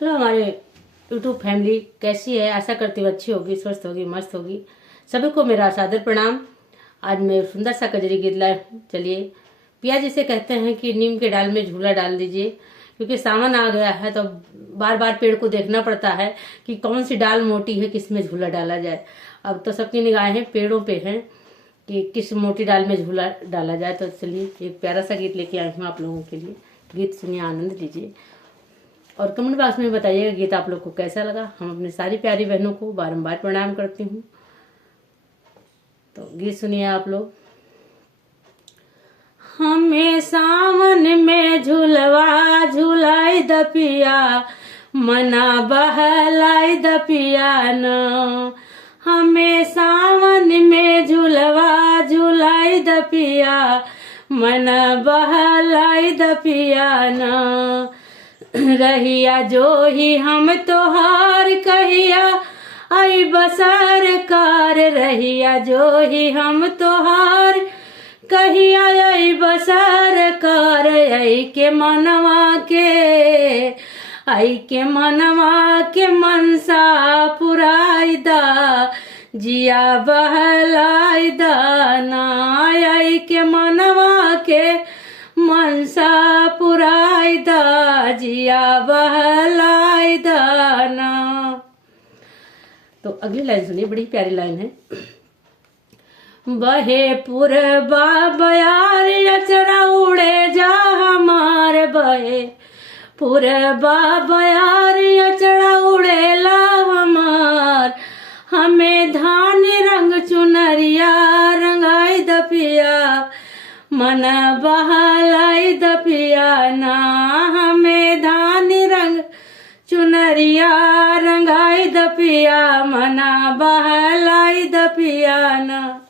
Hello हमारे YouTube family, कैसी है? आशा करती हूँ अच्छी होगी, स्वस्थ होगी, मस्त होगी। सभी को मेरा सादर प्रणाम। आज मैं सुंदर सा कजरी गीत लाए हूँ। चलिए, पिया जी से कहते हैं कि नीम के डाल में झूला डाल दीजिए, क्योंकि सावन आ गया है तो बार बार पेड़ को देखना पड़ता है कि कौन सी डाल मोटी है, किस में झूला डाला जाए। अब तो सबकी निगाहें पेड़ों पे हैं कि किस मोटी डाल में झूला डाला जाए। तो चलिए, एक प्यारा सा गीत लेके आई हूँ आप लोगों के लिए। गीत सुनिए, आनंद लीजिए और कमेंट बॉक्स में बताइएगा गीत आप लोग को कैसा लगा। हम अपनी सारी प्यारी बहनों को बारंबार प्रणाम करती हूँ। तो गीत सुनिए आप लोग। हमें सावन में झुलवा झुलाई द पिया, मना बहलाई द पिया न। हमें सावन में झुलवा झुलाई द पिया, मना बहलाई द पिया न। रहिया जो ही हम तोहार कहिया आई बसर कार, रहिया जो ही हम तोहार कहिया आई बसर कार। आई के मनवा के मनसा पुराई दा, जिया बहलाई दाना। आई के मनवा के मनसा पुराई दा, जिया बहलाई दाना। तो अगली लाइन सुनिए, बड़ी प्यारी लाइन है। बहे पुरबा बयार अचरा उड़े जा हमार, बहे पुरबा बयार अचरा उड़े ला हमार। हमें धान रंग चुनरिया रंगाई द पिया, मन बहलाई द पिया ना। हमें धान रंग चुनरिया रंगाई द पिया, मना बहलाई द पिया ना।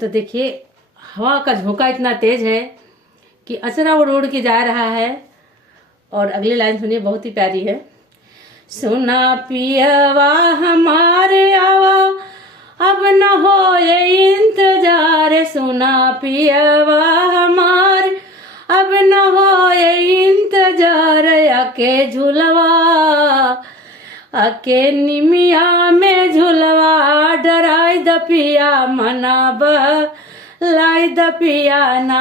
तो देखिए, हवा का झोंका इतना तेज है कि अचरा उड़ उड़ के जा रहा है। और अगली लाइन सुनिए, बहुत ही प्यारी है। सुना पियवा हमारे आवा, अब न हो ये इंतजार। सुना पियवा हमार, अब न हो ये इंतजार। आके झुलवा आके निमिया में झुलवा डराई द पिया, मना बहलाई द पिया ना।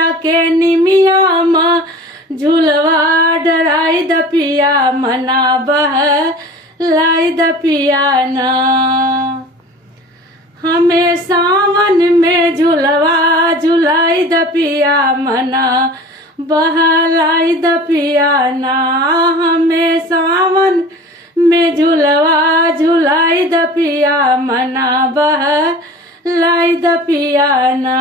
आके निमिया में झुलवा डराई द पिया, मना बहलाई द पिया ना। हमें सावन में झुलवा झुलाई द पिया, मना बहलाई द पिया ना। हमें सावन में झुलवा झुलाई द पिया, मना बहलाई द पिया ना।